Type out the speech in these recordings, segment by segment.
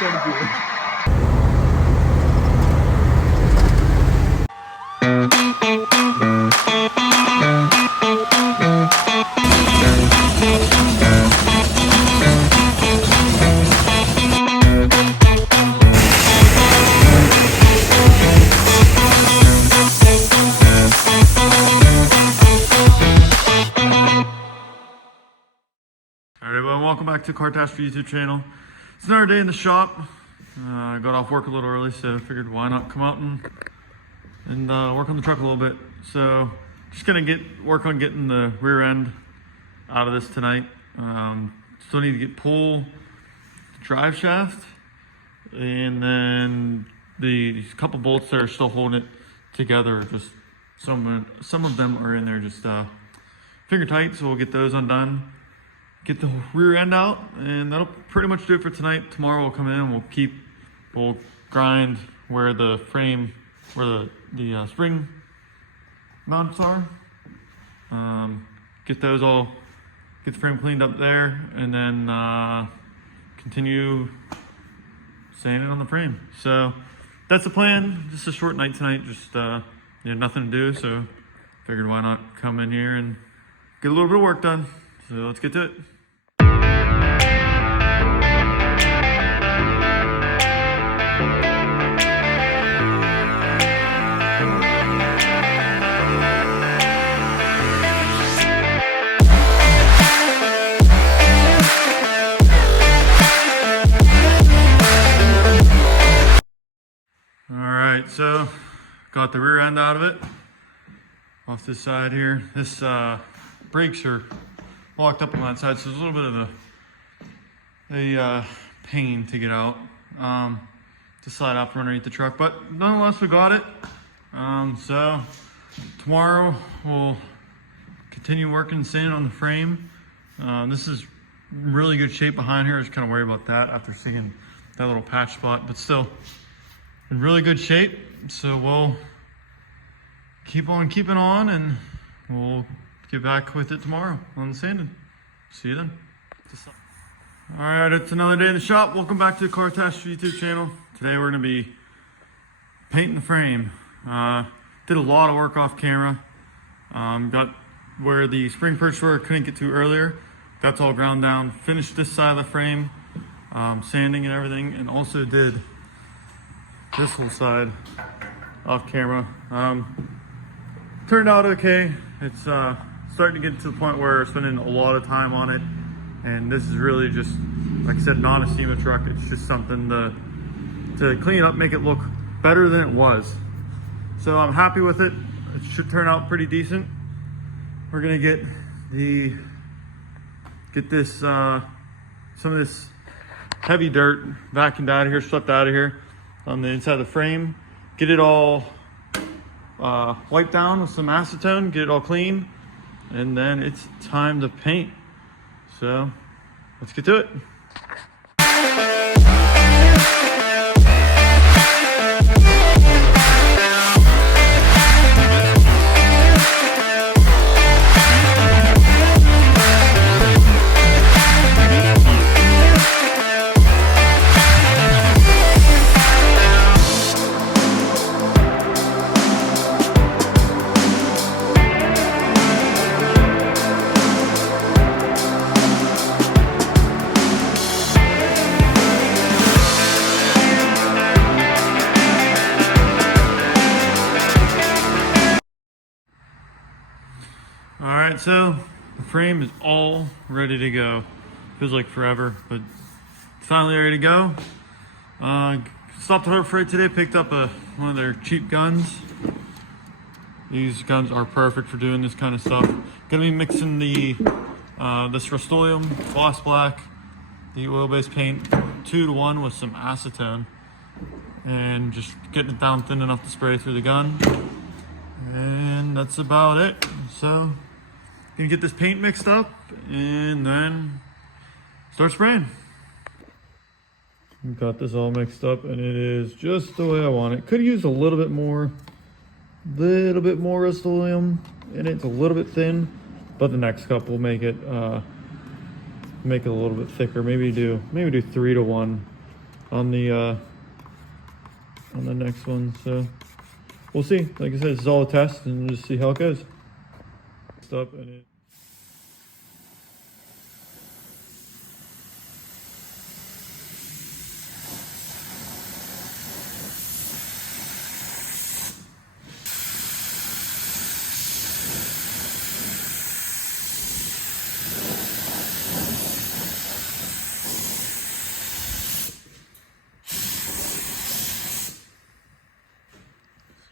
trying to do it. Alright everyone, welcome back to Cartash YouTube channel. It's another day in the shop. I got off work a little early, so I figured why not come out and work on the truck a little bit. So just gonna work on getting the rear end out of this tonight. Still need to get pull drive shaft, and then the couple bolts that are still holding it together. Just some of them are in there just finger tight, so we'll get those undone. Get the rear end out, and that'll pretty much do it for tonight. Tomorrow we'll come in and we'll grind where the frame, where the spring mounts are. Get the frame cleaned up there, and then continue sanding on the frame. So that's the plan. Just a short night tonight. Just nothing to do, so figured why not come in here and get a little bit of work done. So let's get to it. Alright, so got the rear end out of it. Off this side here. This brakes are locked up on that side, so there's a little bit of a pain to get out, to slide out from underneath the truck, but nonetheless we got it. So tomorrow we'll continue working sanding on the frame. This is really good shape behind here. I was kind of worried about that after seeing that little patch spot, but still in really good shape. So we'll keep on keeping on, and we'll get back with it tomorrow on the sanding. See you then. All right, it's another day in the shop. Welcome back to the Cartash YouTube channel. Today we're gonna be painting the frame. Did a lot of work off camera. Got where the spring perch were, couldn't get to earlier. That's all ground down. Finished this side of the frame, sanding and everything, and also did this whole side off camera. Turned out okay. It's starting to get to the point where we're spending a lot of time on it, and this is really just, like I said, not a SEMA truck. It's just something to clean it up, make it look better than it was. So I'm happy with it. It should turn out pretty decent. We're gonna get this some of this heavy dirt vacuumed out of here, swept out of here on the inside of the frame. Get it all wiped down with some acetone, get it all clean, and then it's time to paint. So let's get to it. Alright, so the frame is all ready to go. Feels like forever, but it's finally ready to go. Stopped at Harbor Freight today, picked up one of their cheap guns. These guns are perfect for doing this kind of stuff. Gonna be mixing the this Rust-Oleum gloss black, the oil-based paint, 2-to-1 with some acetone, and just getting it down thin enough to spray through the gun. And that's about it. So gonna get this paint mixed up and then start spraying. Got this all mixed up, and it is just the way I want it. Could use a little bit more Rust-Oleum, and it's a little bit thin, but the next cup will make it a little bit thicker. Maybe do 3-to-1 on the next one. So we'll see. Like I said, this is all a test, and just see how it goes. Up and it.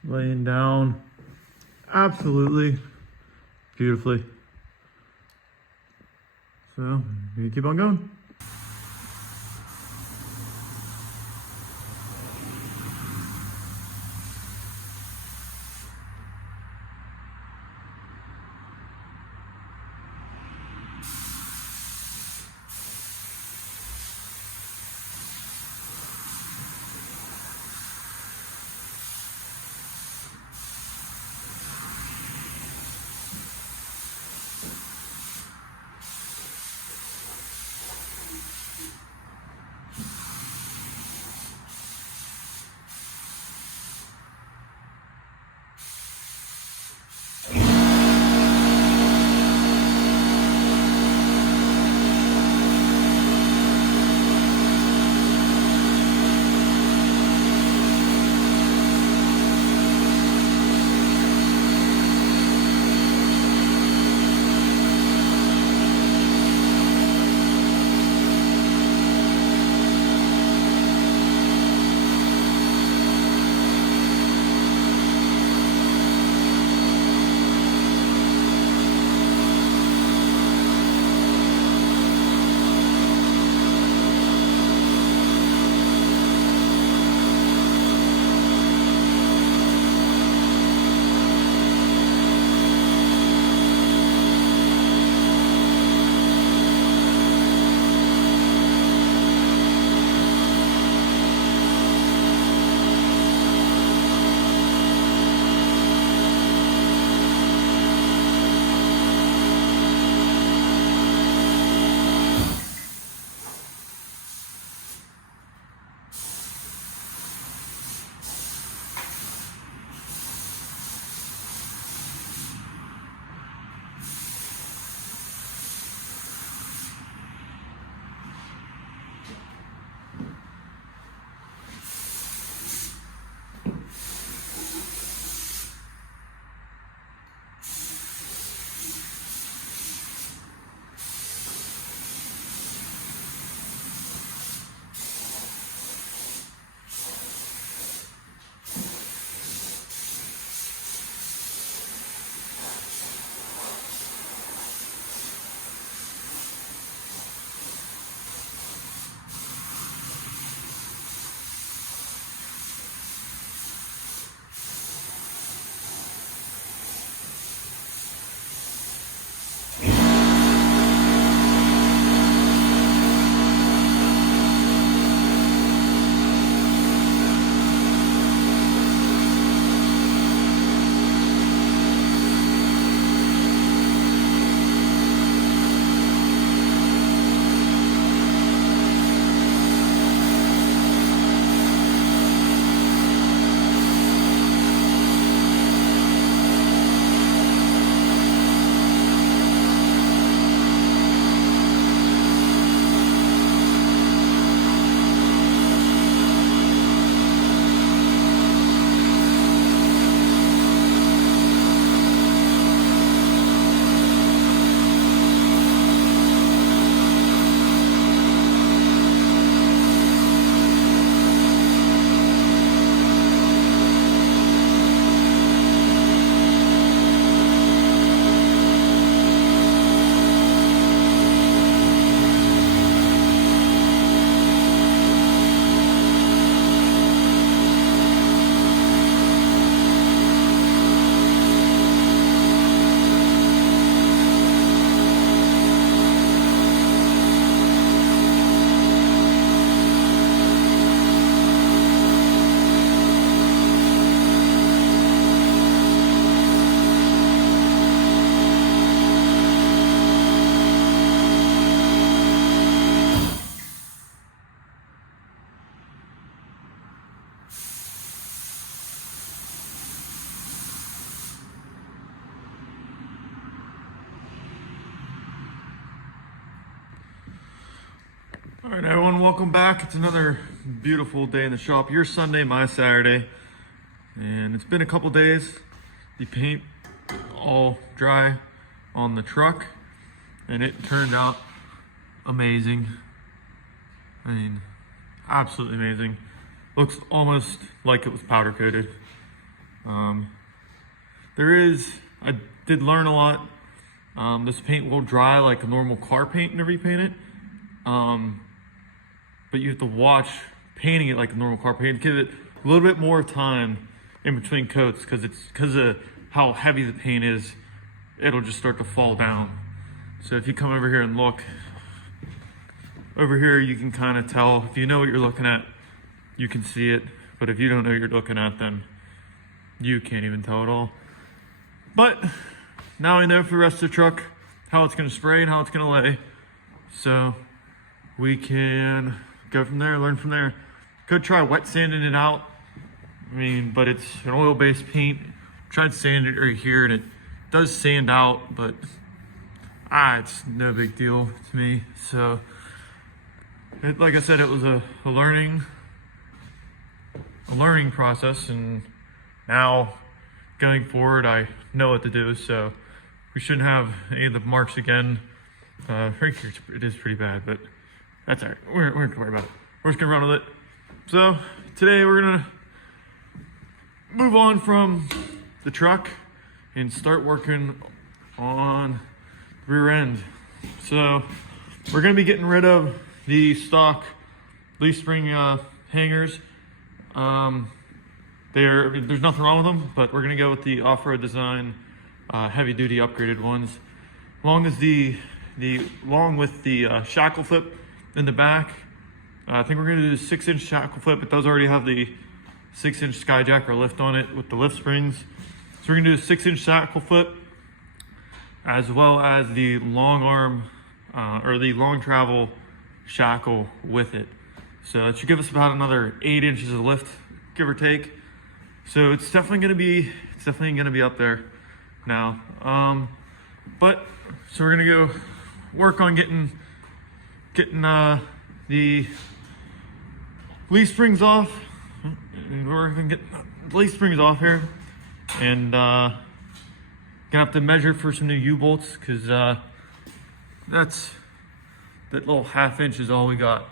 Laying down absolutely beautifully. So you keep on going. All right, everyone, welcome back. It's another beautiful day in the shop. Your Sunday, my Saturday. And it's been a couple days. The paint all dry on the truck, and it turned out amazing. I mean, absolutely amazing. Looks almost like it was powder coated. I did learn a lot. This paint will dry like a normal car paint and repaint it. But you have to watch painting it like a normal car paint. Give it a little bit more time in between coats because of how heavy the paint is. It'll just start to fall down. So if you come over here and look, over here you can kind of tell. If you know what you're looking at, you can see it. But if you don't know what you're looking at, then you can't even tell at all. But now I know for the rest of the truck how it's going to spray and how it's going to lay. So we can go from there, learn from there. Could try wet sanding it out. I mean, but it's an oil-based paint. Tried sanding it right here, and it does sand out, but it's no big deal to me. So, like I said, it was a learning process, and now going forward, I know what to do. So we shouldn't have any of the marks again. Right here, it is pretty bad, but that's all right. We're not gonna worry about it. We're just gonna run with it. So today we're gonna move on from the truck and start working on the rear end. So we're gonna be getting rid of the stock leaf spring hangers. There's nothing wrong with them, but we're gonna go with the off-road design heavy duty upgraded ones. Along with the shackle flip in the back. I think we're gonna do the 6-inch shackle flip. It does already have the 6-inch skyjacker lift on it with the lift springs. So we're gonna do a 6-inch shackle flip, as well as the long arm or the long travel shackle with it. So that should give us about another 8 inches of lift, give or take. So it's definitely gonna be up there now. So we're gonna go work on getting the leaf springs off. We're gonna get the leaf springs off here, and gonna have to measure for some new U-bolts, because that little 1/2 inch is all we got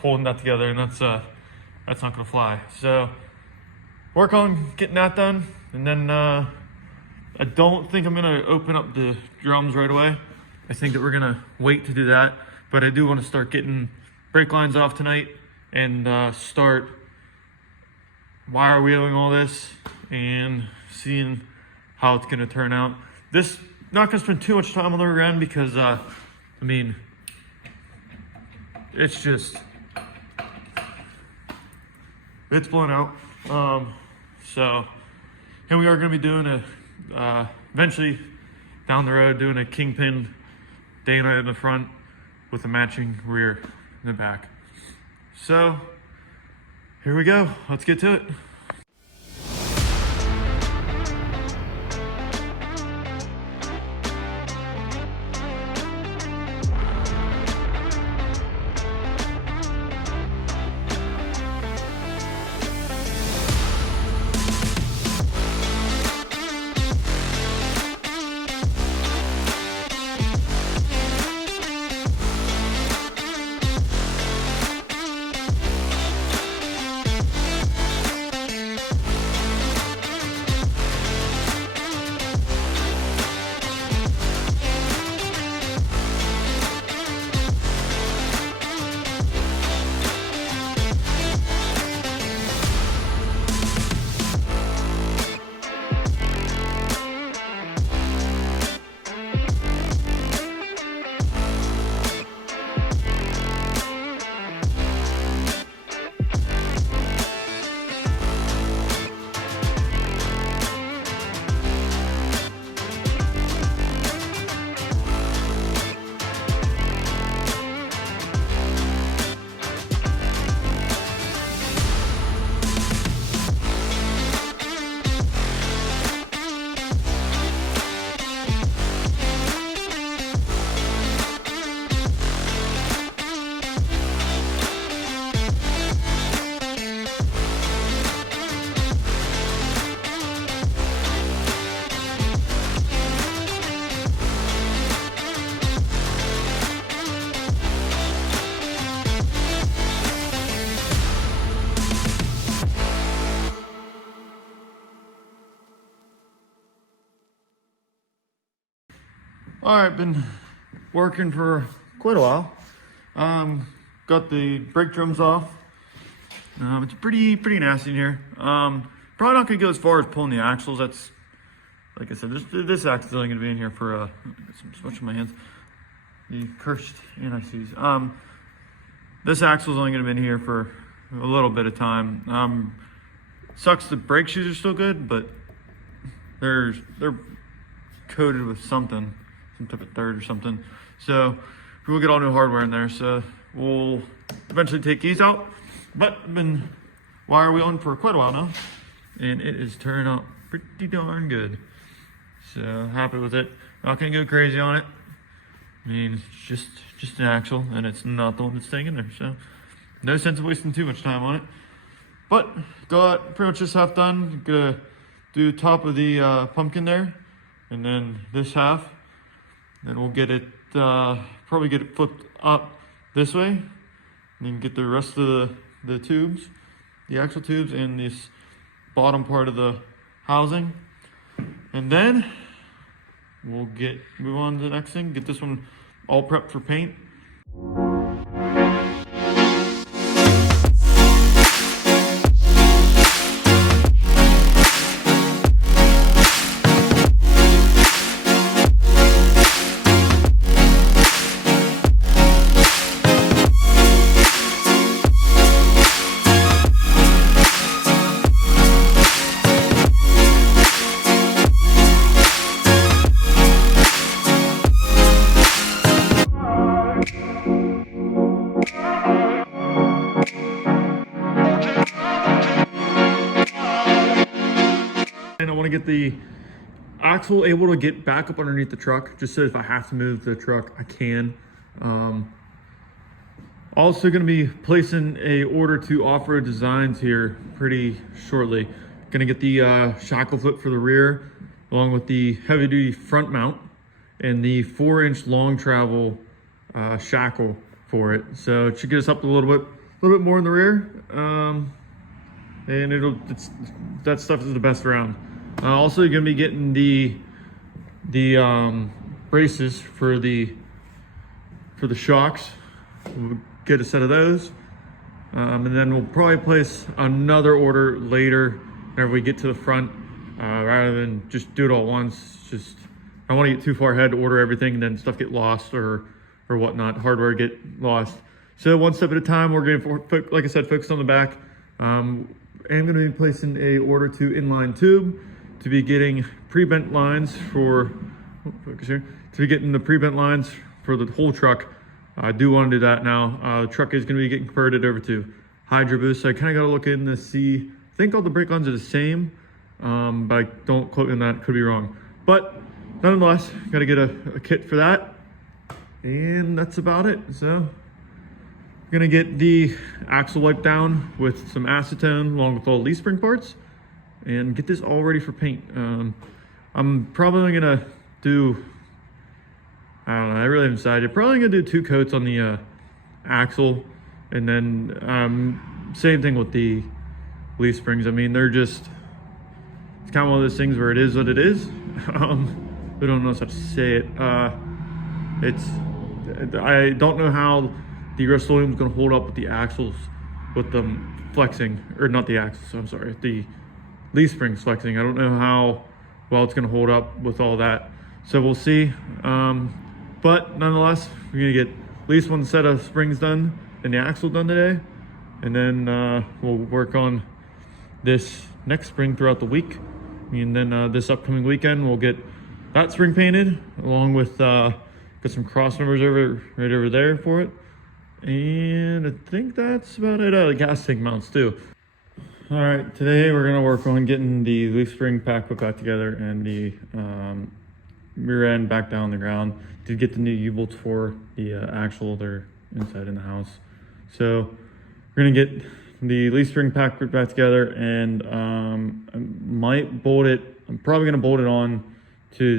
holding that together, and that's not gonna fly. So work on getting that done, and then I don't think I'm gonna open up the drums right away. I think that we're gonna wait to do that, but I do want to start getting brake lines off tonight and start wire wheeling all this and seeing how it's gonna turn out. This, not gonna spend too much time on the rear end because I mean, it's blown out. So, and we are gonna be doing eventually down the road, doing a kingpin daylight in the front with a matching rear in the back. So here we go, let's get to it. All right, been working for quite a while. Got the brake drums off. It's pretty nasty in here. Probably not gonna go as far as pulling the axles. That's, like I said, this axle is only gonna be in here for get some smudge on my hands. The cursed anti-seize. This axle is only gonna be in here for a little bit of time. Sucks the brake shoes are still good, but they're coated with something, some type of third or something. So we'll get all new hardware in there. So we'll eventually take these out. But I've been wire wheeling for quite a while now, and it is turning out pretty darn good. So happy with it. Not gonna go crazy on it. I mean, it's just an axle, and it's not the one that's staying in there. So no sense of wasting too much time on it. But got pretty much this half done. Gonna do top of the pumpkin there, and then this half. Then we'll get it, probably get it flipped up this way, and then get the rest of the tubes, the axle tubes, and this bottom part of the housing. And then we'll move on to the next thing, get this one all prepped for paint. And I want to get the axle able to get back up underneath the truck, just so if I have to move the truck, I can. Also going to be placing a order to Off-Road Designs here pretty shortly. Going to get the shackle foot for the rear, along with the heavy duty front mount and the 4-inch long travel shackle for it. So it should get us up a little bit more in the rear. And that stuff is the best around. Also, you're gonna be getting the braces for the shocks. We'll get a set of those, and then we'll probably place another order later whenever we get to the front, rather than just do it all at once. I don't want to get too far ahead to order everything and then stuff get lost or whatnot, hardware get lost. So one step at a time. We're going, like I said, focus on the back. I'm going to be placing a order to inline tube to be getting pre-bent lines for, focus here, to be getting the pre-bent lines for the whole truck. I do want to do that now. The truck is going to be getting converted over to Hydro Boost, so I kind of got to look in to see. I think all the brake lines are the same, but don't quote me on that, could be wrong. But nonetheless, got to get a kit for that, and that's about it. So gonna get the axle wiped down with some acetone along with all the leaf spring parts and get this all ready for paint. I'm probably gonna do, I don't know, I really haven't decided. Probably gonna do 2 coats on the axle, and then same thing with the leaf springs. I mean, it's kind of one of those things where it is what it is. We don't know how to say it. I don't know how the Rust-Oleum is going to hold up with the axles, with them flexing, or not the axles, I'm sorry, the leaf springs flexing. I don't know how well it's going to hold up with all that. So we'll see. But nonetheless, we're going to get at least one set of springs done and the axle done today. And then we'll work on this next spring throughout the week. And then this upcoming weekend, we'll get that spring painted, along with got some cross members right over there for it. And I think that's about it. The gas tank mounts too. All right, today we're gonna work on getting the leaf spring pack put back together and the rear end back down on the ground. Did get the new U-bolts for the axle. They're inside in the house. So we're gonna get the leaf spring pack put back together, and I might bolt it. I'm probably gonna bolt it on to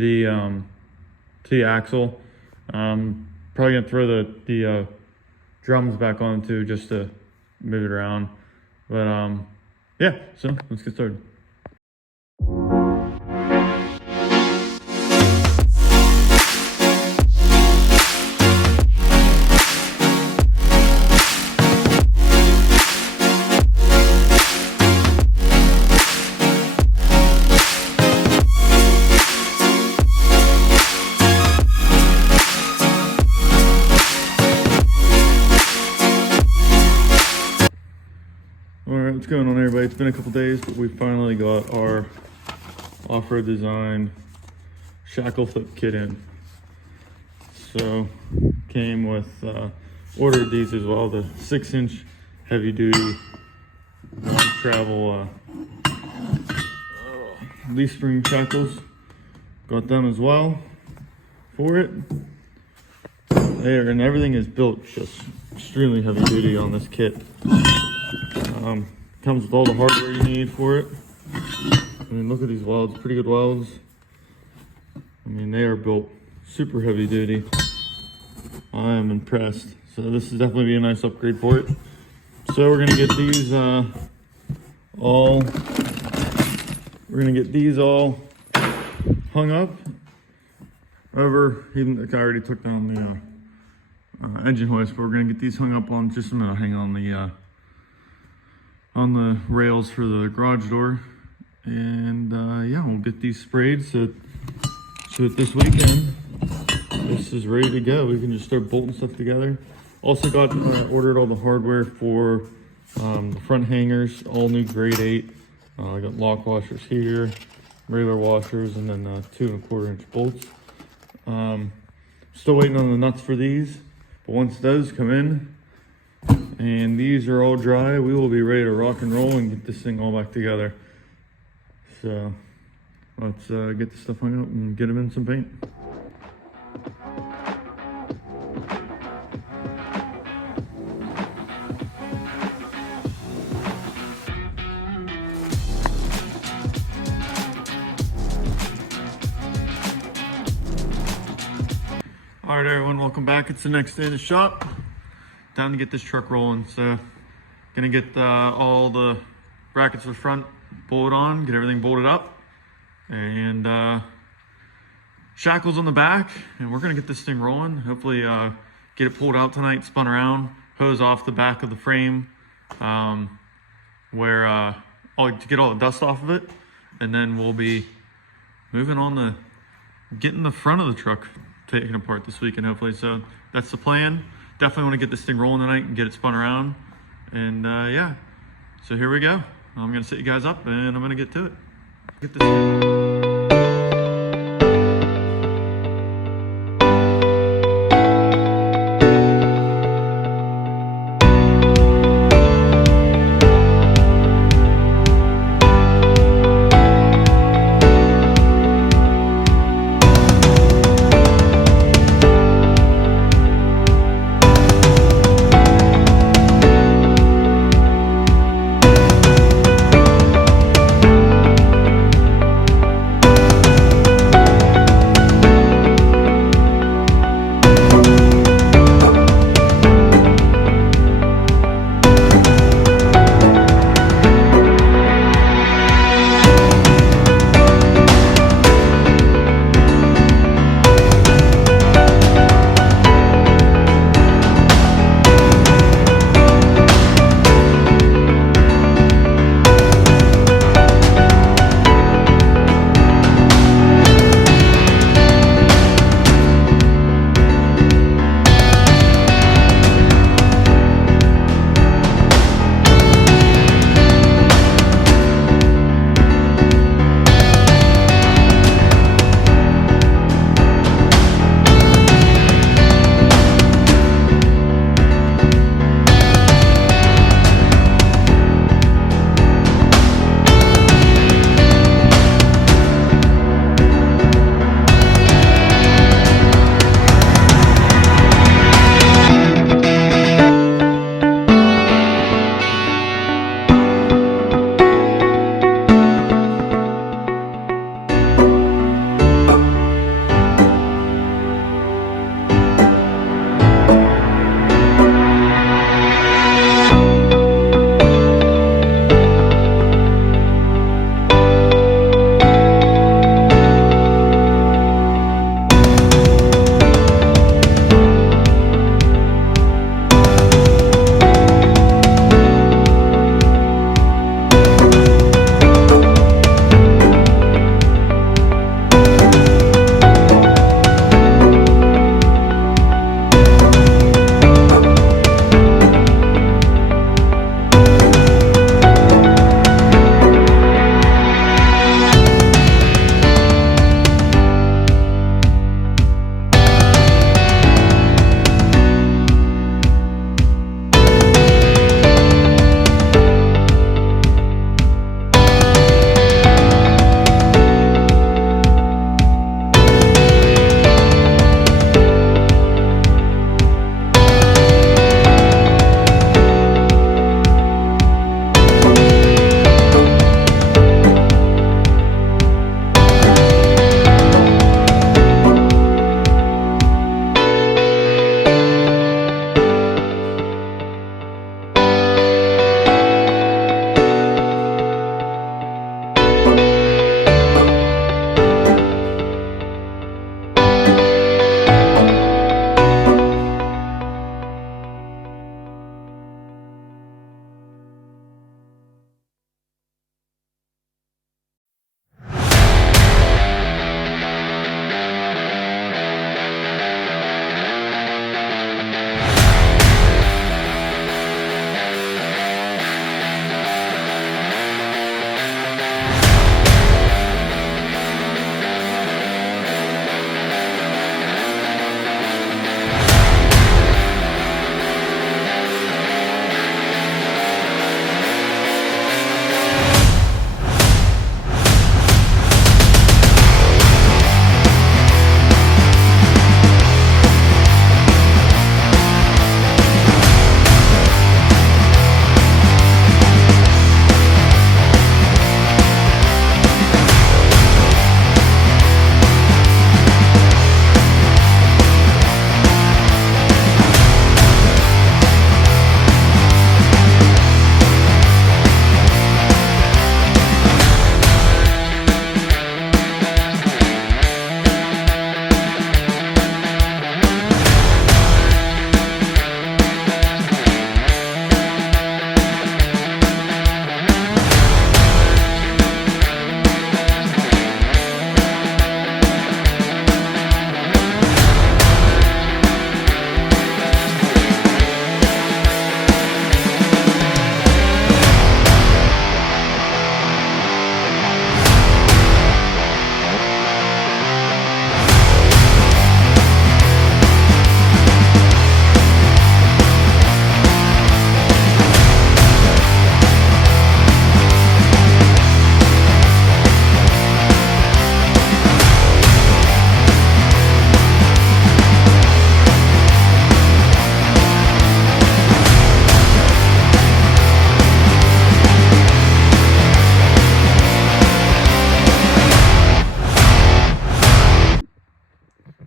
the axle. Probably gonna throw the drums back on too, just to move it around. But yeah, so let's get started. What's going on, everybody? It's been a couple days, but we finally got our off-road design shackle flip kit in. So came with ordered these as well, the 6-inch heavy duty long travel leaf spring shackles. Got them as well for it. There, and everything is built just extremely heavy duty on this kit. Comes with all the hardware you need for it. I mean, look at these welds, pretty good welds. I mean, they are built super heavy duty. I am impressed. So this is definitely be a nice upgrade for it. So we're gonna get these all hung up over. Even I already took down the engine hoist, but we're gonna get these hung up on. Just a minute, hang on the rails for the garage door, and yeah, we'll get these sprayed so that this weekend this is ready to go. We can just start bolting stuff together. Also got ordered all the hardware for the front hangers, all new grade 8. I got lock washers here, regular washers, and then 2 1/4-inch bolts. Still waiting on the nuts for these, but once those come in and these are all dry, we will be ready to rock and roll and get this thing all back together. So let's get this stuff hung up and get them in some paint. All right, everyone, welcome back. It's the next day in the shop. Time to get this truck rolling. So gonna get all the brackets for the front bolted on, get everything bolted up, and shackles on the back, and we're gonna get this thing rolling. Hopefully get it pulled out tonight, spun around, hose off the back of the frame to get all the dust off of it, and then we'll be moving on to getting the front of the truck taken apart this weekend, hopefully. So that's the plan. Definitely want to get this thing rolling tonight and get it spun around. And yeah, so here we go. I'm gonna set you guys up and I'm gonna get to it. Get this thing.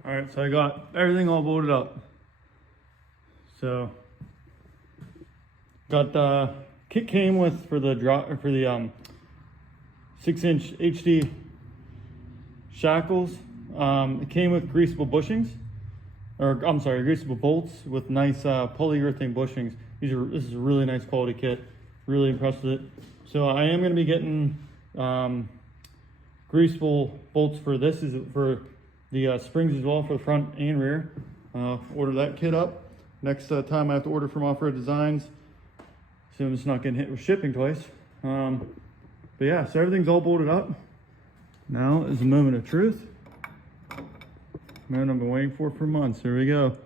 All right, so I got everything all bolted up. So got the kit came with for the 6-inch HD shackles. It came with greasable bushings, or I'm sorry, greasable bolts with nice polyurethane bushings. This is a really nice quality kit. Really impressed with it. So I am going to be getting greasable bolts for this. Is for the springs as well for the front and rear. Order that kit up. Next time I have to order from Off-Road Designs. So I'm just not getting hit with shipping twice. But yeah, so everything's all bolted up. Now is the moment of truth. Man, I've been waiting for months. Here we go.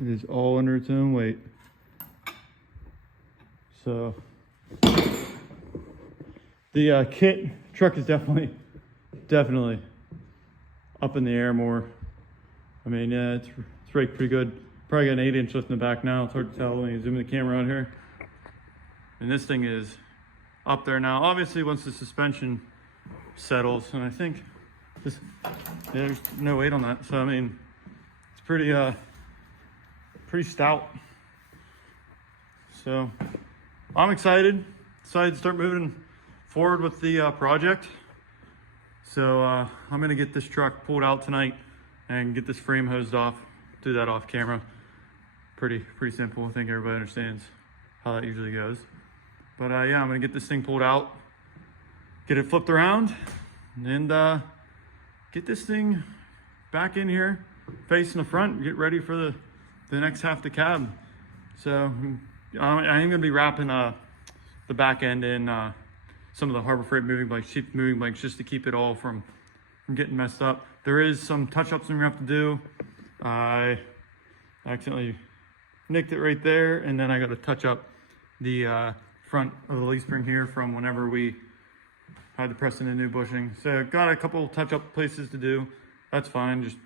It is all under its own weight. So the truck is definitely up in the air more. I mean, yeah, it's raked pretty good. Probably got an 8-inch lift in the back now. It's hard to tell when you zoom the camera out here. And this thing is up there now. Obviously, once the suspension settles, and I think this, yeah, there's no weight on that. So I mean, it's pretty stout. So I'm excited. Decided to start moving forward with the project. So I'm gonna get this truck pulled out tonight and get this frame hosed off. Do that off camera. Pretty simple. I think everybody understands how that usually goes. But yeah, I'm gonna get this thing pulled out, get it flipped around, and get this thing back in here, facing the front, get ready for the next half of the cab. So I am gonna be wrapping the back end in some of the Harbor Freight moving blanks, cheap moving blanks, just to keep it all from getting messed up. There is some touch-ups I'm gonna have to do. I accidentally nicked it right there, and then I got to touch up the front of the leaf spring here from whenever we had to press in a new bushing. So got a couple touch-up places to do. That's fine. Just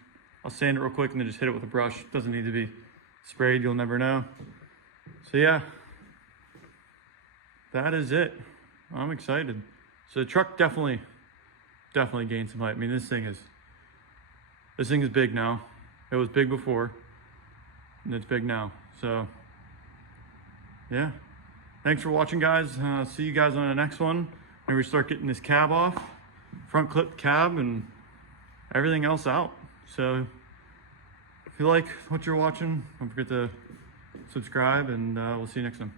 I'll sand it real quick and then just hit it with a brush. Doesn't need to be sprayed. You'll never know. So yeah, that is it. I'm excited. So the truck definitely gained some height. I mean, this thing is big now. It was big before, and it's big now. So yeah, thanks for watching, guys. See you guys on the next one. Maybe we start getting this cab off, front clip cab, and everything else out. So if you like what you're watching, don't forget to subscribe, and we'll see you next time.